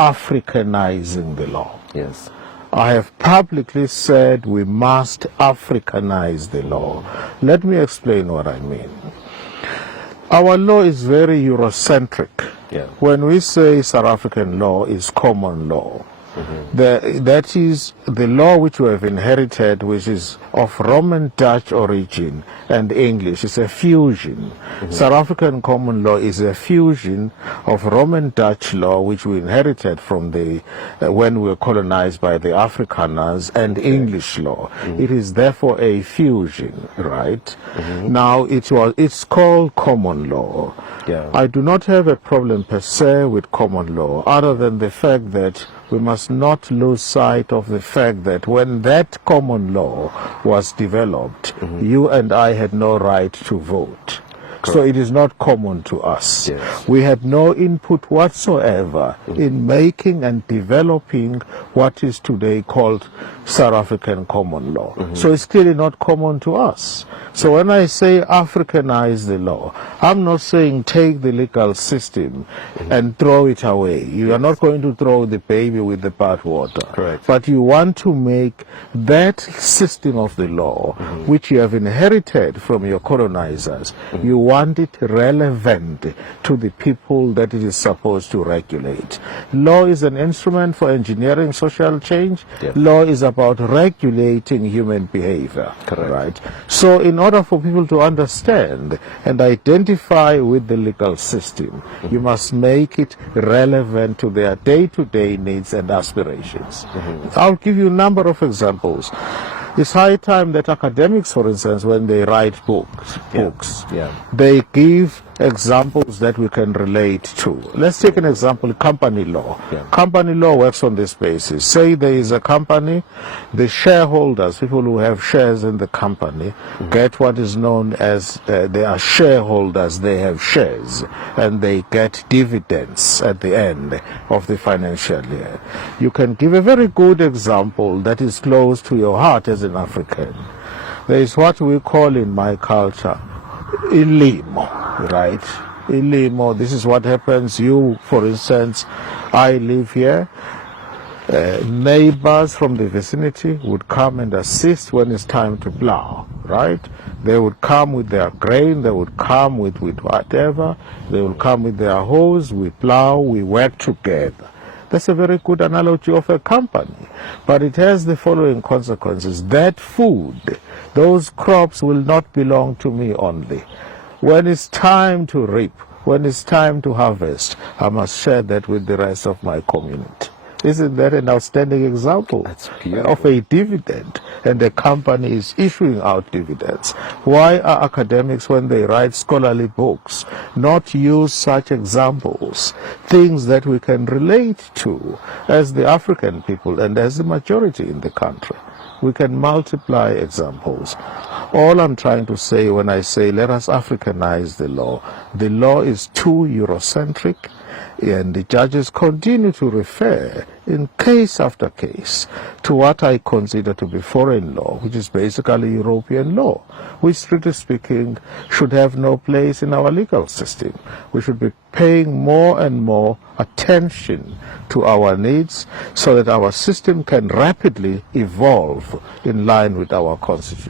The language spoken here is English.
Africanizing the law. Yes. I have publicly said we must Africanize the law. Let me explain what I mean. Our law is very Eurocentric. Yeah. When we say South African law is common law, that is the law which we have inherited, which is of Roman Dutch origin and English. It's a fusion. South African common law is a fusion of Roman Dutch law, which we inherited from the when we were colonized by the Afrikaners, and English law. It is therefore a fusion, right? Now it's called common law. Yeah. I do not have a problem per se with common law, other than the fact that we must not lose sight of the fact that when that common law was developed, you and I had no right to vote. So it is not common to us. Yes. We had no input whatsoever in making and developing what is today called South African common law. So it's clearly not common to us. So when I say Africanize the law, I'm not saying take the legal system and throw it away. You are not going to throw the baby with the bathwater. Correct. But you want to make that system of the law, which you have inherited from your colonizers, you want it relevant to the people that it is supposed to regulate. Law is an instrument for engineering social change. Yep. Law is about regulating human behavior. Correct. Right? So in order for people to understand and identify with the legal system, you must make it relevant to their day-to-day needs and aspirations. I'll give you a number of examples. It's high time that academics, for instance, when they write books, they give examples that we can relate to. Let's take an example, company law. Company law works on this basis. Say there is a company, the shareholders, people who have shares in the company, get what is known as, they are shareholders, they have shares, and they get dividends at the end of the financial year. You can give a very good example that is close to your heart as an African. There is what we call in my culture, ilimo, right? Ilimo, this is what happens. You, for instance, I live here. Neighbors from the vicinity would come and assist when it's time to plow, right? They would come with their grain, they would come with whatever, they would come with their hose, we plow, we work together. That's a very good analogy of a company. But it has the following consequences. That food, those crops will not belong to me only. When it's time to reap, when it's time to harvest, I must share that with the rest of my community. Isn't that an outstanding example of a dividend? And the company is issuing out dividends. Why are academics, when they write scholarly books, not use such examples, things that we can relate to as the African people and as the majority in the country? We can multiply examples. All I'm trying to say when I say let us Africanize the law is too Eurocentric, and the judges continue to refer in case after case to what I consider to be foreign law, which is basically European law, which, strictly speaking, should have no place in our legal system. We should be paying more and more attention to our needs so that our system can rapidly evolve in line with our constitution.